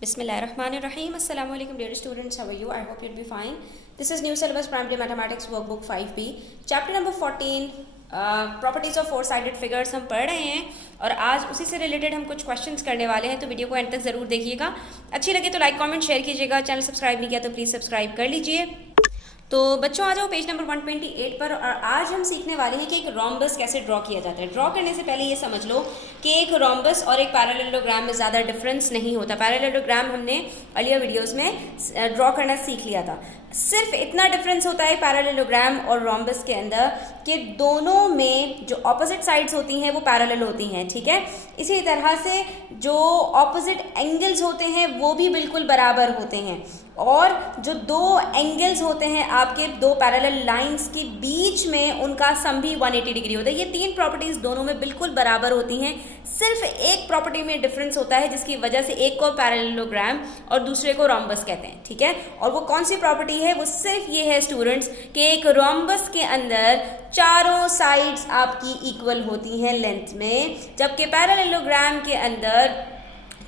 Bismillahirrahmanirrahim. Assalamu alaikum dear students. How are you? I hope you'll be fine. This is new syllabus primary mathematics workbook 5B. Chapter number 14 properties of four sided figures हम पढ़ रहे हैं और आज उसी से related हम कुछ क्वेश्चंस करने वाले हैं, तो वीडियो को एंड तक ज़रूर देखिएगा। अच्छी लगे तो लाइक कमेंट शेयर कीजिएगा। चैनल सब्सक्राइब नहीं किया तो प्लीज़ सब्सक्राइब कर लीजिए। तो बच्चों आ जाओ पेज नंबर 128 पर, और आज हम सीखने वाले हैं कि एक रोम्बस कैसे ड्रॉ किया जाता है। ड्रॉ करने से पहले ये समझ लो कि एक रोम्बस और एक पैरेललोग्राम में ज़्यादा डिफरेंस नहीं होता। पैरेललोग्राम हमने अर्लियर वीडियोस में ड्रॉ करना सीख लिया था। सिर्फ इतना डिफरेंस होता है पैरेललोग्राम और रोम्बस के अंदर कि दोनों में जो ऑपोजिट साइड्स होती हैं वो पैरेलल होती हैं, ठीक है। इसी तरह से जो ऑपोजिट एंगल्स होते हैं वो भी बिल्कुल बराबर होते हैं, और जो दो एंगल्स होते हैं आपके दो पैरेलल लाइंस के बीच में उनका सम भी 180 डिग्री होता है। ये तीन प्रॉपर्टीज़ दोनों में बिल्कुल बराबर होती हैं। सिर्फ एक प्रॉपर्टी में डिफरेंस होता है जिसकी वजह से एक को पैरेललोग्राम और दूसरे को रोम्बस कहते हैं, ठीक है। और वो कौन सी प्रॉपर्टी है? वो सिर्फ ये है स्टूडेंट्स कि एक रोम्बस के अंदर चारों साइड्स आपकी इक्वल होती हैं लेंथ में, जबकि पैरेललोग्राम के अंदर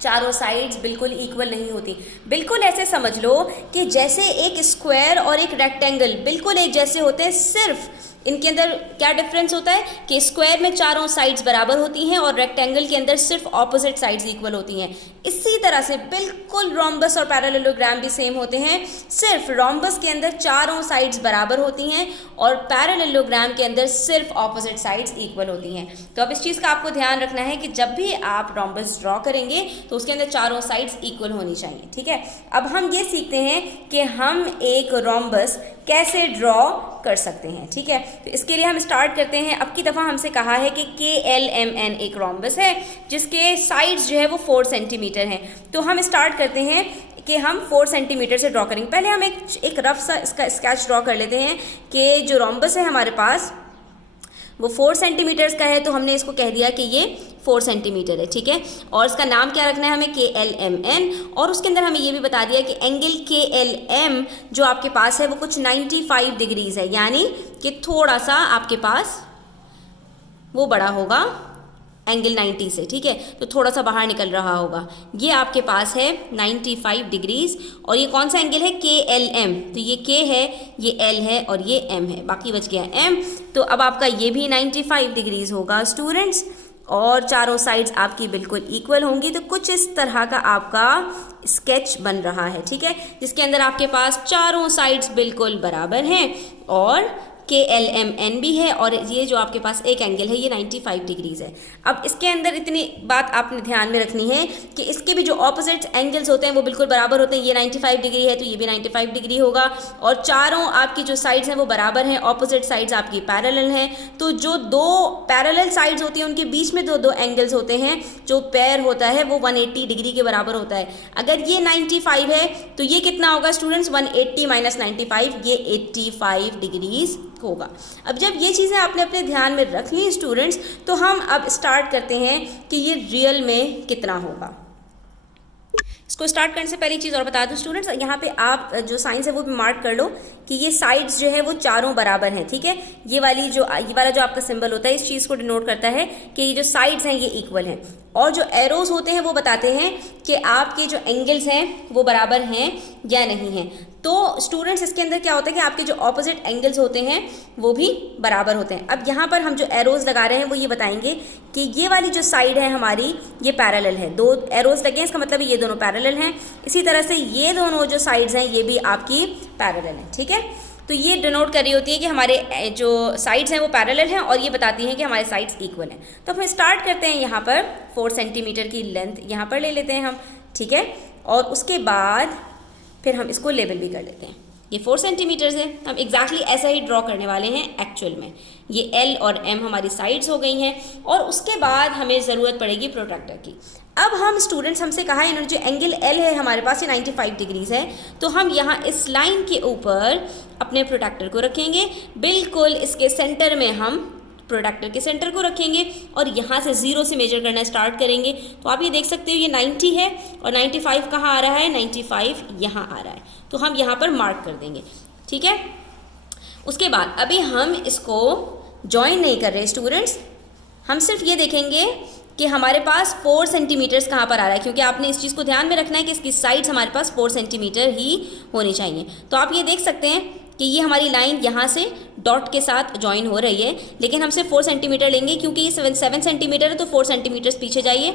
चारों साइड्स बिल्कुल इक्वल नहीं होती। बिल्कुल ऐसे समझ लो कि जैसे एक स्क्वायर और एक रेक्टेंगल बिल्कुल एक जैसे होते हैं, सिर्फ इनके अंदर क्या डिफरेंस होता है कि स्क्वायर में चारों साइड्स बराबर होती हैं और रेक्टेंगल के अंदर सिर्फ ऑपोजिट साइड्स इक्वल होती हैं। इसी तरह से बिल्कुल रोम्बस और पैरेललोग्राम भी सेम होते हैं, सिर्फ रोम्बस के अंदर चारों साइड्स बराबर होती हैं और पैरेललोग्राम के अंदर सिर्फ ऑपोजिट साइड्स इक्वल होती हैं। तो अब इस चीज़ का आपको ध्यान रखना है कि जब भी आप रोम्बस ड्रॉ करेंगे तो उसके अंदर चारों साइड्स इक्वल होनी चाहिए, ठीक है। अब हम ये सीखते हैं कि हम एक रोम्बस कैसे ड्रॉ कर सकते हैं, ठीक है। तो इसके लिए हम स्टार्ट करते हैं। अब की दफ़ा हमसे कहा है कि KLMN एक रोम्बस है जिसके साइड्स जो है वो 4 सेंटीमीटर हैं। तो हम स्टार्ट करते हैं कि हम 4 सेंटीमीटर से ड्रॉ करेंगे। पहले हम एक रफ सा इसका स्केच ड्रॉ कर लेते हैं कि जो रोम्बस है हमारे पास वो 4 सेंटीमीटर्स का है, तो हमने इसको कह दिया कि ये 4 सेंटीमीटर है, ठीक है। और इसका नाम क्या रखना है हमें? KLMN। और उसके अंदर हमें ये भी बता दिया कि एंगल KLM जो आपके पास है वो कुछ 95 डिग्रीज है, यानी कि थोड़ा सा आपके पास वो बड़ा होगा एंगल 90 से, ठीक है। तो थोड़ा सा बाहर निकल रहा होगा। ये आपके पास है 95 डिग्रीज, और ये कौन सा एंगल है? KLM। तो ये K है, ये L है और ये M है, बाकी बच गया M। तो अब आपका ये भी 95 डिग्रीज होगा स्टूडेंट्स, और चारों साइड्स आपकी बिल्कुल इक्वल होंगी। तो कुछ इस तरह का आपका स्केच बन रहा है, ठीक है, जिसके अंदर आपके पास चारों साइड्स बिल्कुल बराबर हैं और KLMN भी है, और ये जो आपके पास एक एंगल है ये 95 डिग्रीज है। अब इसके अंदर इतनी बात आपने ध्यान में रखनी है कि इसके भी जो ऑपोजिट एंगल्स होते हैं वो बिल्कुल बराबर होते हैं। ये 95 डिग्री है तो ये भी 95 डिग्री होगा, और चारों आपकी जो साइड्स हैं वो बराबर हैं, ऑपोजिट साइड्स आपकी पैरेलल हैं। तो जो दो पैरेलल साइड्स होती हैं उनके बीच में दो एंगल्स होते हैं, जो पेयर होता है वो 180 डिग्री के बराबर होता है। अगर ये 95 है तो ये कितना होगा स्टूडेंट्स? 180 माइनस 95, ये 85 डिग्रीज होगा। अब जब ये चीज़ें आपने अपने ध्यान में रख ली स्टूडेंट्स, तो हम अब स्टार्ट करते हैं कि ये रियल में कितना होगा। इसको स्टार्ट करने से पहले चीज़ और बता दूं स्टूडेंट्स, यहाँ पे आप जो साइंस है वो भी मार्क कर लो कि ये साइड्स जो है वो चारों बराबर हैं, ठीक है। ये वाला जो आपका सिंबल होता है इस चीज़ को डिनोट करता है कि ये जो साइड्स हैं ये इक्वल हैं, और जो एरोज होते हैं वो बताते हैं कि आपके जो एंगल्स हैं वो बराबर हैं या नहीं हैं। तो स्टूडेंट्स इसके अंदर क्या होता है कि आपके जो ऑपोजिट एंगल्स होते हैं वो भी बराबर होते हैं। अब यहाँ पर हम जो एरोज लगा रहे हैं वो ये बताएंगे कि ये वाली जो साइड है हमारी ये पैरेलल है। 2 एरोज लगे हैं, इसका मतलब ये दोनों पैरेलल हैं। इसी तरह से ये दोनों जो साइड्स हैं ये भी आपकी पैरेलल हैं, ठीक है। तो ये डिनोट कर रही होती है कि हमारे जो साइड्स हैं वो पैरेलल हैं, और ये बताती हैं कि हमारे साइड्स इक्वल हैं। तो हम स्टार्ट करते हैं यहाँ पर 4 सेंटीमीटर की लेंथ यहाँ पर ले लेते हैं हम, ठीक है। और उसके बाद फिर हम इसको लेबल भी कर लेते हैं। ये 4 सेंटीमीटर है, हम एग्जैक्टली ऐसा ही ड्रॉ करने वाले हैं एक्चुअल में। ये L और M हमारी साइड्स हो गई हैं, और उसके बाद हमें ज़रूरत पड़ेगी प्रोट्रैक्टर की। अब हम स्टूडेंट्स हमसे कहा है इन्होंने जो एंगल L है हमारे पास ये 95 डिग्रीज है, तो हम यहाँ इस लाइन के ऊपर अपने प्रोट्रैक्टर को रखेंगे। बिल्कुल इसके सेंटर में हम प्रोट्रैक्टर के सेंटर को रखेंगे और यहाँ से 0 से मेजर करना स्टार्ट करेंगे। तो आप ये देख सकते हो ये 90 है, और 95 कहाँ आ रहा है? 95 यहाँ आ रहा है, तो हम यहाँ पर मार्क कर देंगे, ठीक है। उसके बाद अभी हम इसको ज्वाइन नहीं कर रहे स्टूडेंट्स, हम सिर्फ ये देखेंगे कि हमारे पास 4 सेंटीमीटर्स कहाँ पर आ रहा है, क्योंकि आपने इस चीज़ को ध्यान में रखना है कि इसकी साइड्स हमारे पास 4 सेंटीमीटर ही होनी चाहिए। तो आप ये देख सकते हैं कि ये हमारी लाइन यहाँ से डॉट के साथ ज्वाइन हो रही है, लेकिन हम सिर्फ 4 सेंटीमीटर लेंगे क्योंकि ये 7 सेंटीमीटर है, तो 4 सेंटीमीटर्स पीछे जाइए।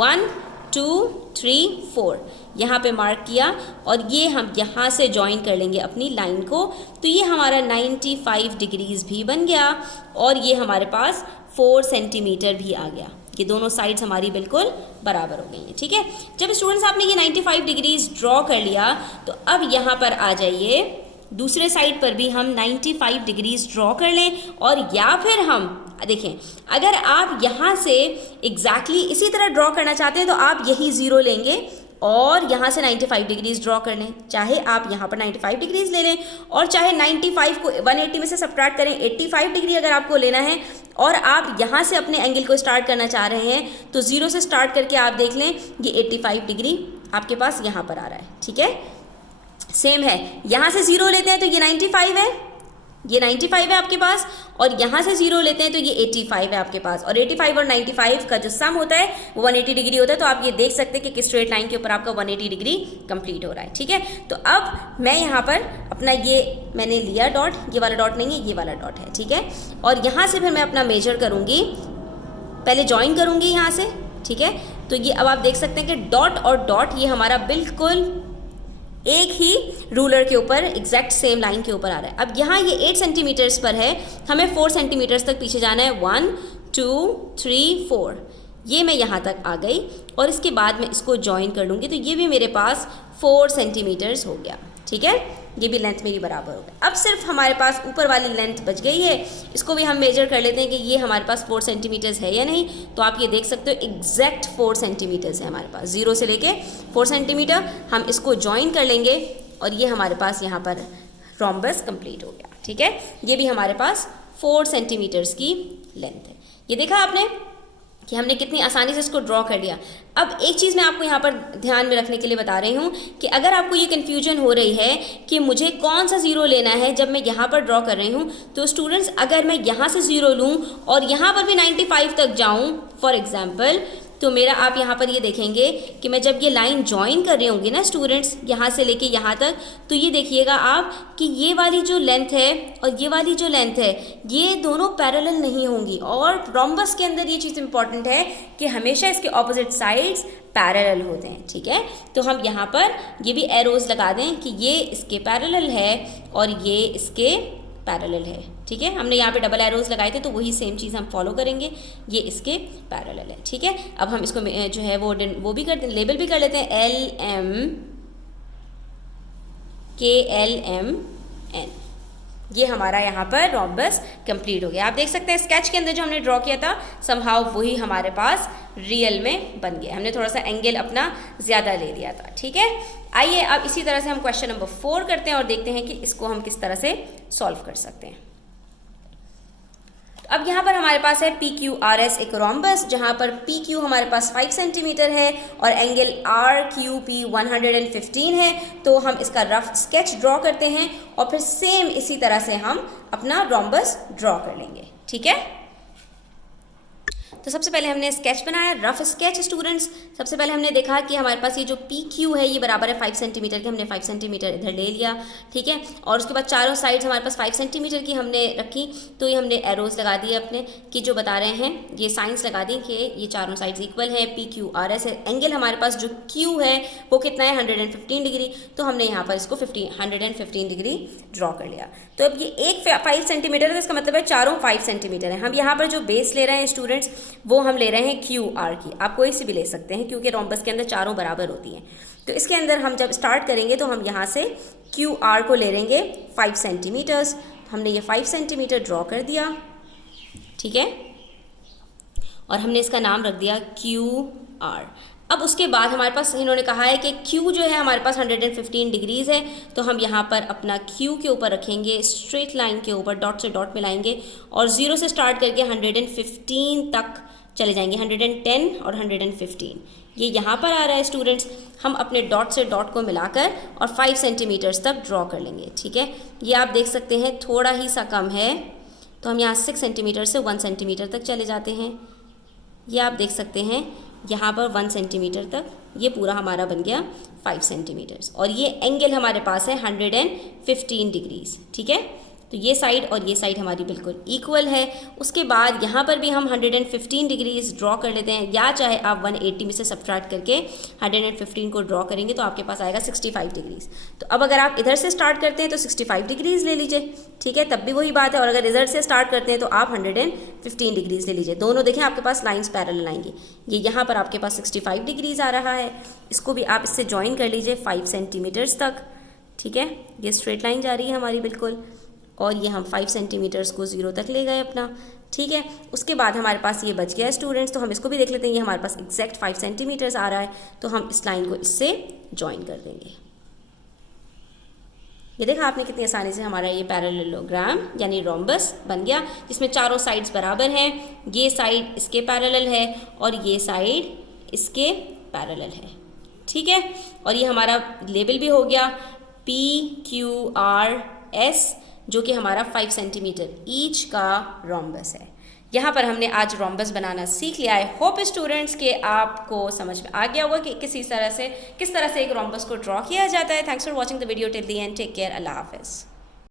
1 2 3 4 यहाँ पे मार्क किया और ये हम यहाँ से ज्वाइन कर लेंगे अपनी लाइन को, तो ये हमारा 95 डिग्रीज भी बन गया और ये हमारे पास 4 सेंटीमीटर भी आ गया। ये दोनों साइड्स हमारी बिल्कुल बराबर हो गई हैं। ठीक है, जब स्टूडेंट्स आपने ये 95 डिग्रीज ड्रॉ कर लिया तो अब यहाँ पर आ जाइए, दूसरे साइड पर भी हम 95 डिग्रीज ड्रॉ कर लें, और या फिर हम देखें, अगर आप यहाँ से एग्जैक्टली इसी तरह ड्रॉ करना चाहते हैं तो आप यही ज़ीरो लेंगे और यहाँ से 95 डिग्रीज ड्रॉ कर लें। चाहे आप यहाँ पर 95 डिग्रीज ले लें और चाहे 95 को 180 में से सब्ट्रैक्ट करें, 85 डिग्री अगर आपको लेना है और आप यहाँ से अपने एंगल को स्टार्ट करना चाह रहे हैं तो ज़ीरो से स्टार्ट करके आप देख लें ये 85 डिग्री आपके पास यहाँ पर आ रहा है। ठीक है, सेम है, यहाँ से ज़ीरो लेते हैं तो ये 95 है, ये 95 है आपके पास, और यहाँ से ज़ीरो लेते हैं तो ये 85 है आपके पास, और 85 और 95 का जो सम होता है वो 180 डिग्री होता है। तो आप ये देख सकते हैं कि किस स्ट्रेट लाइन के ऊपर आपका 180 डिग्री कंप्लीट हो रहा है। ठीक है, तो अब मैं यहाँ पर अपना ये मैंने लिया डॉट, ये वाला डॉट नहीं है, ये वाला डॉट है। ठीक है, और यहाँ से फिर मैं अपना मेजर करूँगी, पहले ज्वाइन करूँगी यहाँ से। ठीक है, तो ये अब आप देख सकते हैं कि डॉट और डॉट ये हमारा बिल्कुल एक ही रूलर के ऊपर एग्जैक्ट सेम लाइन के ऊपर आ रहा है। अब यहाँ ये 8 सेंटीमीटर्स पर है, हमें 4 सेंटीमीटर्स तक पीछे जाना है। 1 2 3 4, ये मैं यहाँ तक आ गई और इसके बाद मैं इसको ज्वाइन कर लूँगी तो ये भी मेरे पास 4 सेंटीमीटर्स हो गया। ठीक है, ये भी लेंथ मेरी बराबर हो गई। अब सिर्फ हमारे पास ऊपर वाली लेंथ बच गई है, इसको भी हम मेजर कर लेते हैं कि ये हमारे पास 4 सेंटीमीटर्स है या नहीं। तो आप ये देख सकते हो एग्जैक्ट 4 सेंटीमीटर्स है हमारे पास, 0 से लेके 4 सेंटीमीटर। हम इसको ज्वाइन कर लेंगे और ये हमारे पास यहाँ पर रोम्बस कंप्लीट हो गया। ठीक है, ये भी हमारे पास 4 सेंटीमीटर्स की लेंथ है। ये देखा आपने कि हमने कितनी आसानी से इसको ड्रॉ कर लिया। अब एक चीज़ मैं आपको यहाँ पर ध्यान में रखने के लिए बता रही हूँ कि अगर आपको ये कन्फ्यूजन हो रही है कि मुझे कौन सा ज़ीरो लेना है जब मैं यहाँ पर ड्रॉ कर रही हूँ, तो स्टूडेंट्स अगर मैं यहाँ से ज़ीरो लूँ और यहाँ पर भी 95 तक जाऊँ फॉर एग्जाम्पल, तो मेरा आप यहाँ पर ये देखेंगे कि मैं जब ये लाइन ज्वाइन कर रही होंगी ना स्टूडेंट्स, यहाँ से लेके यहाँ तक, तो ये देखिएगा आप कि ये वाली जो लेंथ है और ये वाली जो लेंथ है ये दोनों पैरेलल नहीं होंगी। और रोम्बस के अंदर ये चीज़ इंपॉर्टेंट है कि हमेशा इसके ऑपोजिट साइड्स पैरेलल होते हैं। ठीक है, तो हम यहाँ पर ये भी एरोज लगा दें कि ये इसके पैरेलल है और ये इसके पैरेलल है। ठीक है, हमने यहाँ पे डबल एरोज लगाए थे तो वही सेम चीज़ हम फॉलो करेंगे, ये इसके पैरेलल है। ठीक है, अब हम इसको जो है वो भी करते हैं, लेबल भी कर लेते हैं, LMKLMN। ये हमारा यहाँ पर रोम्बस कंप्लीट हो गया। आप देख सकते हैं स्केच के अंदर जो हमने ड्रॉ किया था समहाउ वही हमारे पास रियल में बन गया, हमने थोड़ा सा एंगल अपना ज़्यादा ले लिया था। ठीक है, आइए अब इसी तरह से हम क्वेश्चन नंबर 4 करते हैं और देखते हैं कि इसको हम किस तरह से सॉल्व कर सकते हैं। अब यहाँ पर हमारे पास है PQRS एक रोम्बस, जहाँ पर PQ हमारे पास 5 सेंटीमीटर है और एंगल RQP 115 है। तो हम इसका रफ स्केच ड्रॉ करते हैं और फिर सेम इसी तरह से हम अपना रोम्बस ड्रॉ कर लेंगे। ठीक है, तो सबसे पहले हमने स्केच बनाया, रफ स्केच स्टूडेंट्स। सबसे पहले हमने देखा कि हमारे पास ये जो PQ है ये बराबर है 5 सेंटीमीटर के, हमने 5 सेंटीमीटर इधर ले लिया। ठीक है, और उसके बाद चारों साइड्स हमारे पास 5 सेंटीमीटर की हमने रखी, तो ये हमने एरोज लगा दिए अपने कि जो बता रहे हैं, ये साइंस लगा दी कि ये चारों साइड्स इक्वल है। PQRS है, एंगल हमारे पास जो Q है वो कितना है 115 डिग्री, तो हमने यहाँ पर इसको 115 डिग्री ड्रॉ कर लिया। तो अब ये एक 5 सेंटीमीटर है, तो इसका मतलब है चारों 5 सेंटीमीटर है। हम यहाँ पर जो बेस ले रहे हैं स्टूडेंट्स वो हम ले रहे हैं QR की, आप कोई सी भी ले सकते हैं क्योंकि रोम्बस के अंदर चारों बराबर होती हैं। तो इसके अंदर हम जब स्टार्ट करेंगे तो हम यहाँ से QR को ले लेंगे 5 सेंटीमीटर्स। हमने ये 5 सेंटीमीटर ड्रॉ कर दिया। ठीक है, और हमने इसका नाम रख दिया QR। अब उसके बाद हमारे पास इन्होंने कहा है कि Q जो है हमारे पास 115 डिग्रीज़ है, तो हम यहाँ पर अपना Q के ऊपर रखेंगे, स्ट्रेट लाइन के ऊपर डॉट से डॉट मिलाएंगे और 0 से स्टार्ट करके 115 तक चले जाएंगे, 110 और 115 ये यहाँ पर आ रहा है स्टूडेंट्स। हम अपने डॉट से डॉट को मिलाकर और 5 सेंटीमीटर्स तक ड्रॉ कर लेंगे। ठीक है, ये आप देख सकते हैं थोड़ा ही सा कम है, तो हम यहाँ 6 सेंटीमीटर से 1 सेंटीमीटर तक चले जाते हैं। ये आप देख सकते हैं यहाँ पर 1 सेंटीमीटर तक ये पूरा हमारा बन गया 5 सेंटीमीटर्स, और ये एंगल हमारे पास है 115 डिग्रीज। ठीक है, तो ये साइड और ये साइड हमारी बिल्कुल इक्वल है। उसके बाद यहाँ पर भी हम 115 डिग्रीज ड्रॉ कर लेते हैं, या चाहे आप 180 में से सब्ट्रैक्ट करके 115 को ड्रॉ करेंगे तो आपके पास आएगा 65 डिग्रीज। तो अब अगर आप इधर से स्टार्ट करते हैं तो 65 डिग्रीज ले लीजिए, ठीक है, तब भी वही बात है। और अगर इधर से स्टार्ट करते हैं तो आप 115 डिग्रीज ले लीजिए। दोनों देखें आपके पास लाइन्स पैरेलल आएंगी। ये यहाँ पर आपके पास 65 डिग्रीज आ रहा है, इसको भी आप इससे ज्वाइन कर लीजिए 5 सेंटीमीटर्स तक। ठीक है, ये स्ट्रेट लाइन जा रही है हमारी बिल्कुल, और ये हम 5 सेंटीमीटर्स को 0 तक ले गए अपना। ठीक है, उसके बाद हमारे पास ये बच गया है स्टूडेंट्स, तो हम इसको भी देख लेते हैं। ये हमारे पास एग्जैक्ट 5 सेंटीमीटर्स आ रहा है, तो हम इस लाइन को इससे ज्वाइन कर देंगे। ये देखा आपने कितनी आसानी से हमारा ये पैरेललोग्राम यानी रोम्बस बन गया, जिसमें चारों साइड्स बराबर हैं। ये साइड इसके पैरेलल है और ये साइड इसके पैरेलल है। ठीक है, और ये हमारा लेबल भी हो गया PQRS, जो कि हमारा 5 सेंटीमीटर ईच का रोम्बस है। यहाँ पर हमने आज रोम्बस बनाना सीख लिया है। होप स्टूडेंट्स के आपको समझ में आ गया होगा कि किस तरह से एक रोम्बस को ड्रॉ किया जाता है। Thanks for watching the video till the end. Take care. अल्लाह हाफिज़।